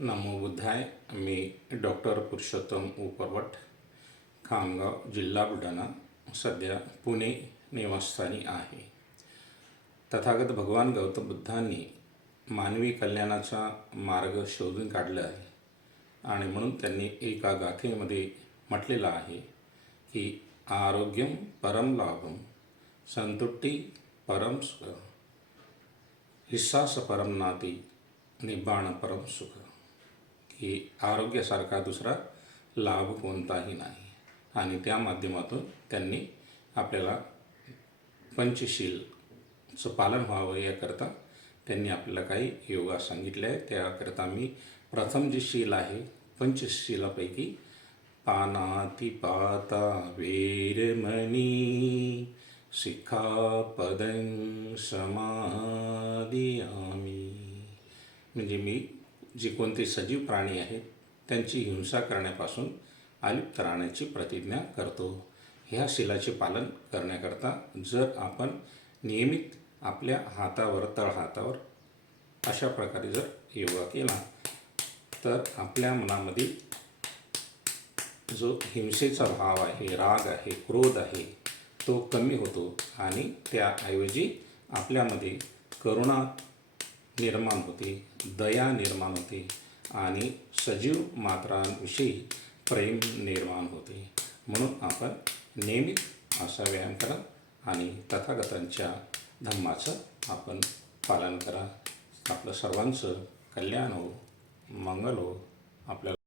नमो बुद्धाय. मी doctor Purushottam Uparwat, Khamgaon, जिल्हा बुलढाणा. सध्या पुणे निवासस्थानी आहे. तथागत भगवान गौतम बुद्धांनी मानवी कल्याणाचा मार्ग शोधून काढला आहे आणि म्हणून त्यांनी एका गाथेमध्ये म्हटलेलं आहे की आरोग्यम परम लाभम, संतुष्टी परम सुख, हिस्सास परम नाती, निब्बाण परम सुख. की आरोग्यासारखा दुसरा लाभ कोणताही नाही. आणि त्या माध्यमातून त्यांनी आपल्याला पंचशीलचं पालन व्हावं याकरता त्यांनी आपल्याला काही योगा सांगितले आहे. त्याकरता मी प्रथम जी शील आहे पंचशीलापैकी पानातिपाता वेरमणी सिक्खापदं समादियामि. म्हणजे मी जी कोणते सजीव प्राणी आहेत त्यांची हिंसा करण्यापासून अलिप्त राहण्याची प्रतिज्ञा करतो. ह्या शिलाचे पालन करण्याकरता जर आपण नियमित आपल्या हातावर, तळहातावर अशा प्रकारे जर योगा केला तर आपल्या मनामध्ये जो हिंसेचा भाव आहे, राग आहे, क्रोध आहे तो कमी होतो आणि त्याऐवजी आपल्यामध्ये करुणा निर्माण होते, दया निर्माण होते आणि सजीव मात्रांविषयी प्रेम निर्माण होते. म्हणून आपण नियमित असा व्यायाम करा आणि तथागतांच्या धम्माचं आपण पालन करा. आपलं सर्वांचं कल्याण हो, मंगल हो. आपल्याला